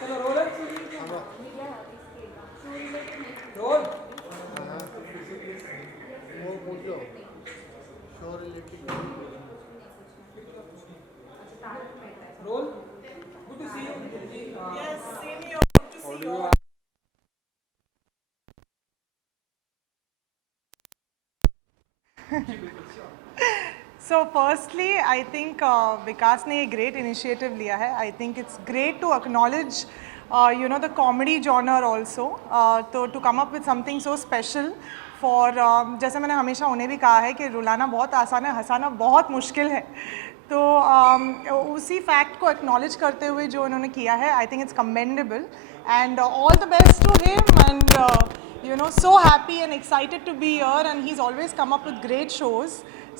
चलो role role वो पूछ लो show related role good to see you yes same here good to see you So firstly, I think Vikas ने एक great initiative लिया है. I think it's great to acknowledge, the comedy genre also. तो to come up with something so special for जैसे मैंने हमेशा उन्हें भी कहा है कि रुलाना बहुत आसान है, हंसाना बहुत मुश्किल है. तो उसी फैक्ट को एक्नॉलेज करते हुए जो उन्होंने किया है, I think it's commendable and all the best to him and so happy and excited to be here and he's always come up with great shows.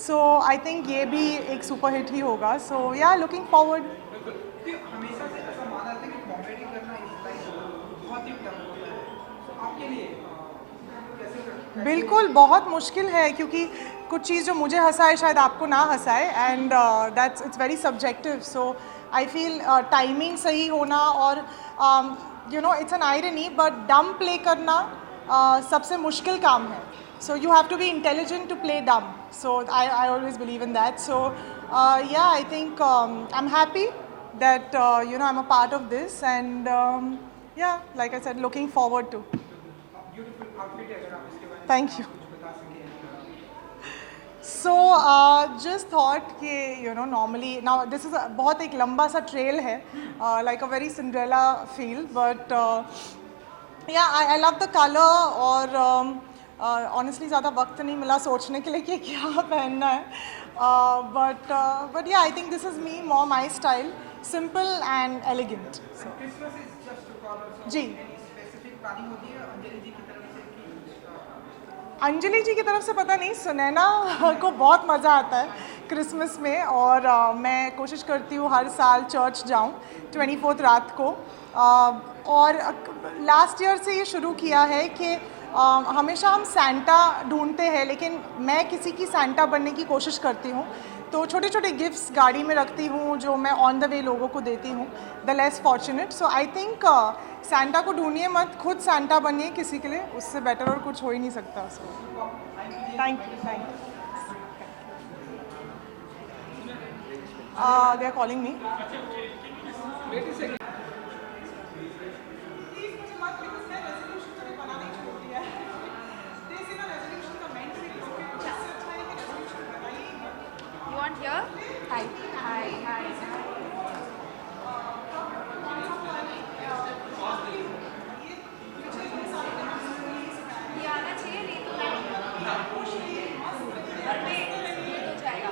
So I think ये भी एक सुपर हिट ही होगा. So yeah, looking forward. हमेशा से ऐसा माना जाता है कि कॉमेडी करना इस लाइफ बहुत ही टफ होता है. तो आपके लिए कैसे बिल्कुल बहुत मुश्किल है क्योंकि कुछ चीज़ जो मुझे हंसाए शायद आपको ना हंसाए and that's it's very subjective. So I feel timing सही होना और it's an irony but dumb play करना सबसे मुश्किल काम है. So you have to be intelligent to play dumb. So I always believe in that. So yeah, I think I'm happy that I'm a part of this and yeah, like I said, looking forward to. Beautiful outfit है अगर आप इसके बारे में Thank you. कुछ बता सकें. So just thought कि normally now this is बहुत एक लंबा सा trail है, like a very Cinderella feel, but yeah, I love the color और honestly ज़्यादा वक्त नहीं मिला सोचने के लिए कि क्या पहनना है. But yeah, I think this is me, more my style, simple and elegant. So, Christmas is just to corner. जी. स्पेसिफिक प्लानिंग होती है अंजलि जी की तरफ से कि अंजलि जी की तरफ से पता नहीं, सुनैना को बहुत मज़ा आता है क्रिसमस में और मैं कोशिश करती हूँ हर साल चर्च जाऊँ 24th रात को. और लास्ट ईयर से ये शुरू किया है कि हमेशा हम सैंटा ढूंढते हैं लेकिन मैं किसी की सैंटा बनने की कोशिश करती हूँ. तो छोटे छोटे गिफ्ट्स गाड़ी में रखती हूँ जो मैं ऑन द वे लोगों को देती हूँ, the less fortunate. So I think Santa को ढूंढिए मत, खुद सैंटा बनिए किसी के लिए, उससे बेटर और कुछ हो ही नहीं सकता. So thank you. They are calling me. You want here? Hi. Hi. ये आना चाहिए नहीं तो घर में ये हो जाएगा.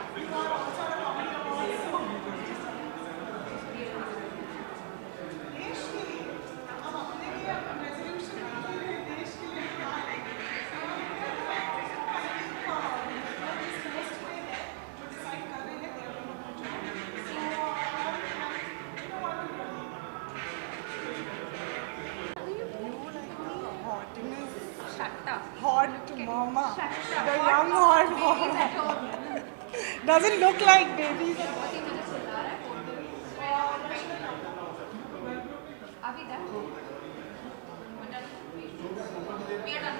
Shut up. Hot mama. Shut up. The young hot Babies mama. at home. Doesn't look like babies. बहुत ही मुझे चिल्ला रहा है फोन पे. अभी तक We are done.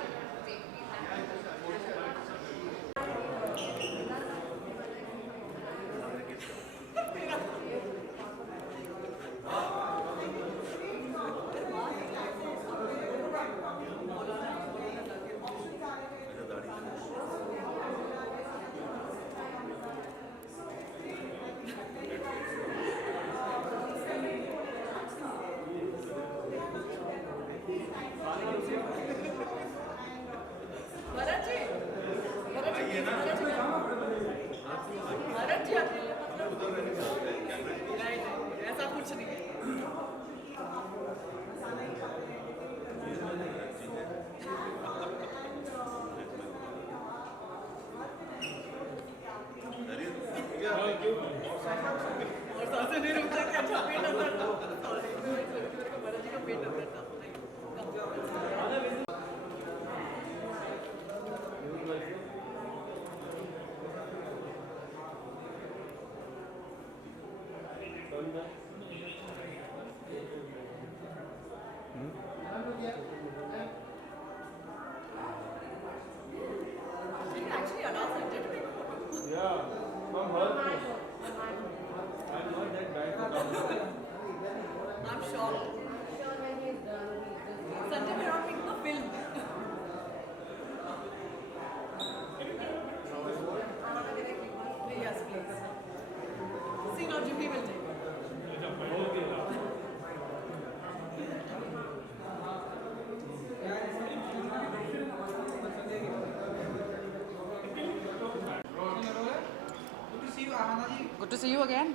Good to see you again.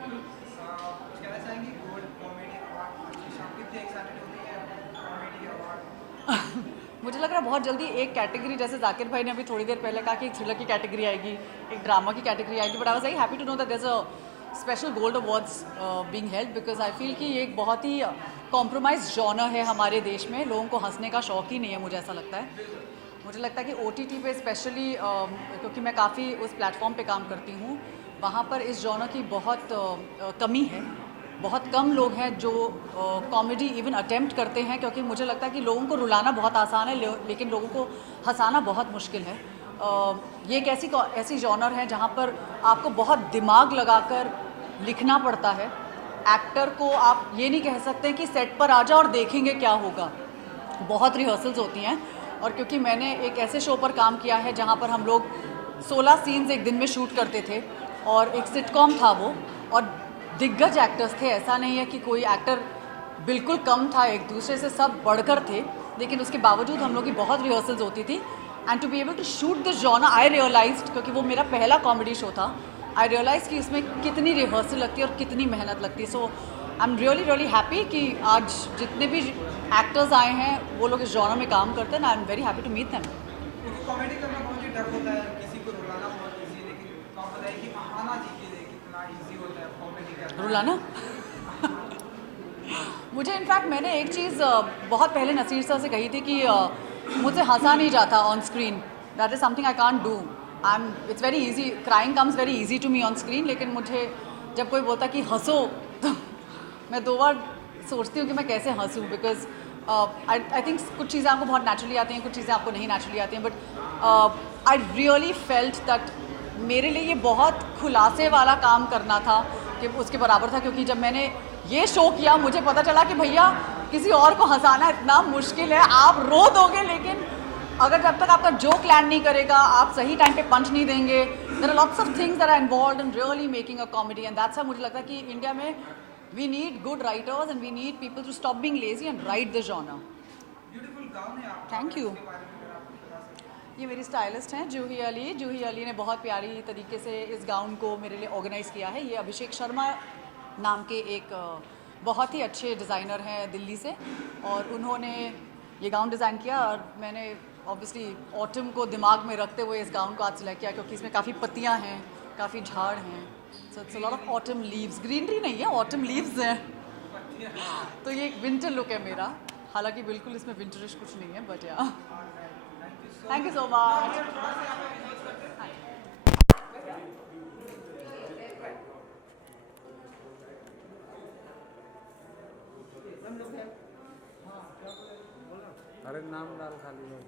कहना चाहेंगे गोल्ड कॉमेडी अवार्ड आप कितने एक्साइटेड होती हैं कॉमेडी अवार्ड? मुझे लग रहा है बहुत जल्दी एक कैटेगरी, जैसे जाकिर भाई ने अभी थोड़ी देर पहले कहा कि एक थ्रिलर की कैटेगरी आएगी, एक ड्रामा की कैटेगरी आएगी, but I was very happy to know that there is a special gold awards being held, because I feel कि ये एक बहुत ही कॉम्प्रोमाइज जॉनर है हमारे देश में. लोगों को हंसने का शौक ही नहीं है, मुझे ऐसा लगता है. मुझे लगता है कि OTT पे स्पेशली क्योंकि मैं काफ़ी उस प्लेटफॉर्म पे काम करती हूँ, वहाँ पर इस जॉनर की बहुत कमी है. बहुत कम लोग हैं जो कॉमेडी इवन अटेम्प्ट करते हैं, क्योंकि मुझे लगता है कि लोगों को रुलाना बहुत आसान है लेकिन लोगों को हंसाना बहुत मुश्किल है. ये एक ऐसी जॉनर है जहाँ पर आपको बहुत दिमाग लगाकर लिखना पड़ता है. एक्टर को आप ये नहीं कह सकते कि सेट पर आ जाओ और देखेंगे क्या होगा. बहुत रिहर्सल्स होती हैं. और क्योंकि मैंने एक ऐसे शो पर काम किया है जहाँ पर हम लोग 16 सीन्स एक दिन में शूट करते थे, और एक सिटकॉम था वो, और दिग्गज एक्टर्स थे. ऐसा नहीं है कि कोई एक्टर बिल्कुल कम था, एक दूसरे से सब बढ़कर थे, लेकिन उसके बावजूद हम लोग की बहुत रिहर्सल्स होती थी. And to be able to shoot this genre, I realized, क्योंकि वो मेरा पहला कॉमेडी शो था, आई रियलाइज कि इसमें कितनी रिहर्सल लगती है और कितनी मेहनत लगती है. सो आई एम रियली हैप्पी कि आज जितने भी एक्टर्स आए हैं वो लोग इस जॉनर में काम करते हैं. I am very happy to meet them. क्योंकि कॉमेडी करना बहुत ही टफ होता है, किसी को रुलाना बहुत इजी, लेकिन आप बताइए कि आना चाहिए कितना इजी होता है कॉमेडी करना. रुलाना मुझे इनफैक्ट मैंने एक चीज़ बहुत पहले नसीर सर से कही थी कि मुझसे हंसा नहीं जाता on screen. That is something I can't do. It's very easy, crying comes very easy to me on screen, लेकिन मुझे जब कोई बोलता कि हंसो तो मैं 2 बार सोचती हूँ कि मैं कैसे हंसूँ, बिकॉज आई थिंक कुछ चीज़ें आपको बहुत नेचुरली आती हैं, कुछ चीज़ें आपको नहीं नेचुरली आती हैं. But I really felt that मेरे लिए ये बहुत खुलासे वाला काम करना था कि उसके बराबर था. क्योंकि जब मैंने ये शो किया मुझे पता चला कि भैया किसी और को हंसाना इतना मुश्किल है. आप रो दोगे, लेकिन अगर जब तक आपका जोक लैंड नहीं करेगा, आप सही टाइम पे पंच नहीं देंगे, there are lots of things that are involved in really making a comedy. And that's why मुझे लगता है कि इंडिया में we need good writers and we need people to stop being lazy and write the genre. Beautiful gown है आप. Thank you. ये मेरी stylist हैं जूही अली. जूही अली ने बहुत प्यारी तरीके से इस गाउन को मेरे लिए ऑर्गेनाइज़ किया है. ये अभिषेक शर्मा नाम के एक बहुत ही अच्छे डिज़ाइनर हैं दिल्ली से, और उन्होंने ये गाउन डिज़ाइन किया. और मैंने ऑब्वियसली ऑटम को दिमाग में रखते हुए इस गाउन को आज सिलेक्ट किया, क्योंकि इसमें काफ़ी पत्तियाँ हैं, काफ़ी झाड़ हैं. So it's a lot of autumn leaves. Greenery नहीं है, ऑटम लीव्स हैं. तो ये एक विंटर लुक है मेरा. हालांकि बिल्कुल इसमें विंटरिश कुछ नहीं है, बट या थैंक यू सो मच. अरे नाम डाल खाली हो.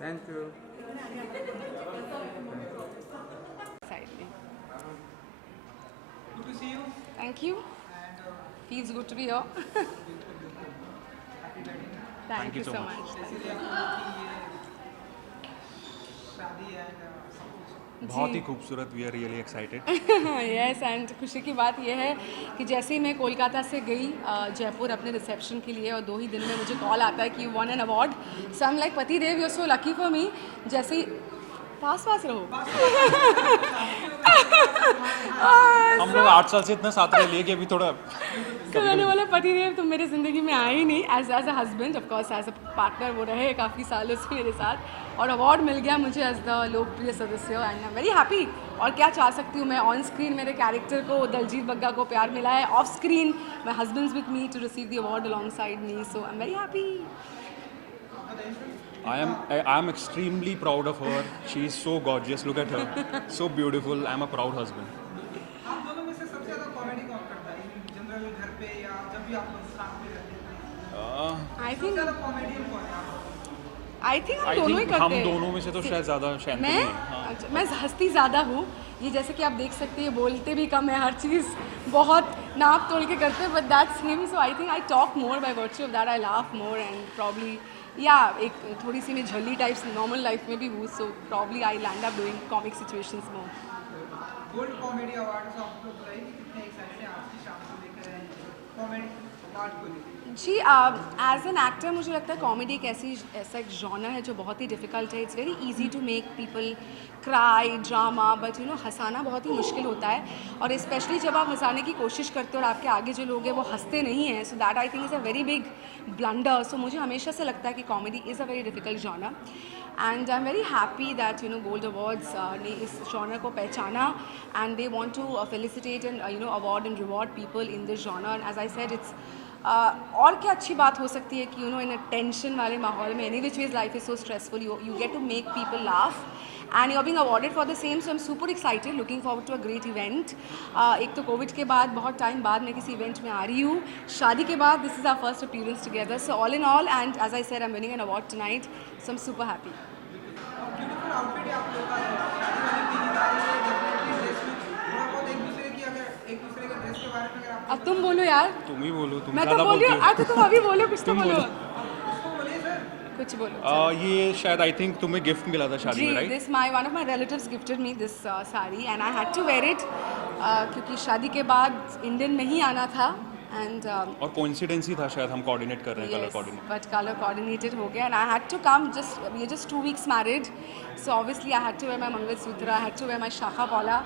Thank you. Exciting. Good to see you. Thank you. And Feels good to be here. happy wedding. Thank you so much. इसलिए आपको कि ये शादी है सब कुछ. बहुत ही खूबसूरत. We are really excited. Yes, and खुशी की बात यह है कि जैसे ही मैं कोलकाता से गई जयपुर अपने रिसेप्शन के लिए, और 2 ही दिन में मुझे कॉल आता है कि you won an award. So I am like पति देव, you are so lucky for me. जैसे ही पास रहो. हम लोग 8 साल से इतना साथ रह लिए कि अभी थोड़ा तो मैंने बोला पति देव तुम मेरे ज़िंदगी में आए ही नहीं. As a husband, of course as a partner वो रहे काफ़ी सालों से मेरे साथ, और अवार्ड मिल गया मुझे एज द लोकप्रिय सदस्य. And I am very happy. और क्या चाह सकती हूँ मैं. ऑन स्क्रीन मेरे कैरेक्टर को, दलजीत बग्गा को प्यार मिला है. Off screen my husband's with me to receive the award alongside me. So I am very happy. I am extremely proud of her. She is so gorgeous. Look at her. So beautiful. I am a proud husband. आप दोनों में से सबसे ज़्यादा comedy कौन करता है? In general घर पे या जब भी आप लोग साथ में रहते हैं? आई सबसे थिंक ज़्यादा कॉमेडियन कौन है आप? आई थिंक हम आई दोनों ही थिंक करते हम हैं दोनों में से तो शायद ज़्यादा शांत मैं नहीं है। हाँ। अच्छा, मैं हंसती ज़्यादा हूँ। ये जैसे कि आप देख सकते हैं बोलते भी कम है, हर चीज़ बहुत नाप तोल के करते हैं, but that's him. So I think I talk more by virtue of that, I laugh more and probably या एक थोड़ी सी मैं झल्ली टाइप्स नॉर्मल लाइफ में भी हूँ, so probably I land up doing comic situations more. Gold comedy award से आप लोग बताइए कि कितने एक्साइटेड हैं आज की शाम को लेकर आए कॉमेडी अवार्ड को लेकर। जी, एज एन एक्टर मुझे लगता है कॉमेडी एक ऐसा एक जॉनर है जो बहुत ही डिफ़िकल्ट है। It's very easy to make people cry, drama, but you know हंसाना बहुत ही मुश्किल होता है, और स्पेशली जब आप हंसाने की कोशिश करते हो और आपके आगे जो लोग हैं वो हंसते नहीं हैं, so that I think is a very big blunder. So मुझे हमेशा से लगता है कि comedy is a very difficult genre, and I am very happy that you know gold awards ने इस जॉनर को पहचाना, and they want to felicitate and you know award and reward people in this genre. As I said, it's और क्या अच्छी बात हो सकती है कि यू नो इन अ टेंशन वाले माहौल में, any which ways life is so stressful, you get to make people laugh and you are being awarded for the same. So I am super excited, looking forward to a great event. एक तो Covid के बाद बहुत time बाद मैं किसी event में आ रही हूँ, शादी के बाद this is our first appearance together, so all in all, and as I said I am winning an award tonight, so I am super happy. Beautiful outfit है आप लोगों का, शादी वाली फीलिंग आ रही है, डेफिनेटली ड्रेस में थोड़ा बहुत एक दूसरे की, अगर एक दूसरे के ड्रेस के बारे में अगर आप अब तुम बोलो यार, तुम ही बोलो, तुम मैं तो ज़्यादा बोली बोलती हूँ। हो। अच्छा तुम अभी बोलो, कुछ तो तुम बोलो, उसको बोलिए सर। कुछ बोलो। ये शायद आई थिंक तुम्हें गिफ्ट मिला था शादी में, जी, right? This my one of my relatives gifted me this sari and I had to wear it, क्योंकि शादी के बाद इंडियन में ही आना था, एंड और कोइंसिडेंस ही था शायद, हम कोऑर्डिनेट कर रहे हैं, colour yes, coordinate. but color coordinated हो गया, and I had to come. We're just 2 weeks married, so obviously I had to wear my Mangalsutra, I had to wear my Shakha Pala.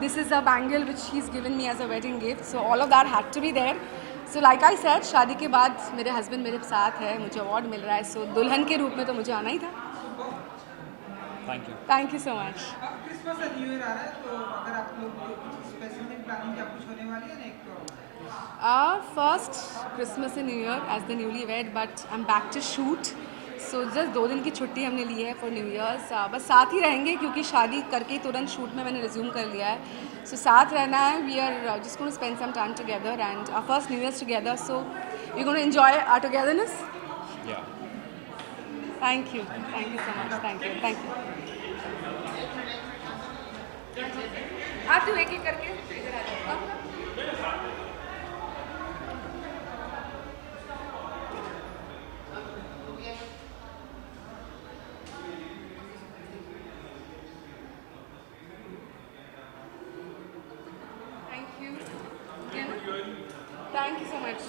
This is a bangle which he's given me as a wedding gift, so all of that had to be there. So like I said, शादी के बाद मेरे husband मेरे साथ है, मुझे award मिल रहा है, so दुल्हन के रूप में तो मुझे आना ही था। Thank you. Thank you so much. अब क्रिसमस और न्यू ईयर आ रहा है, तो अगर आप लोग कुछ स्पेसिफिक प्लानिंग क्या कुछ होने वाली है ना, एक First Christmas and New Year as the newlywed, but I'm back to shoot. So just 2 दिन की छुट्टी हमने ली है for New Year's. बस साथ ही रहेंगे क्योंकि शादी करके ही तुरंत शूट में मैंने रिज्यूम कर लिया है. So साथ रहना है. We are just going to spend some time together and our first New Year's together. So we're going to enjoy our togetherness. या Thank you. Thank you so much. Thank you. Thank you. आप जो एक-एक करके इधर आ जाओ. Thank you. Thank you so much.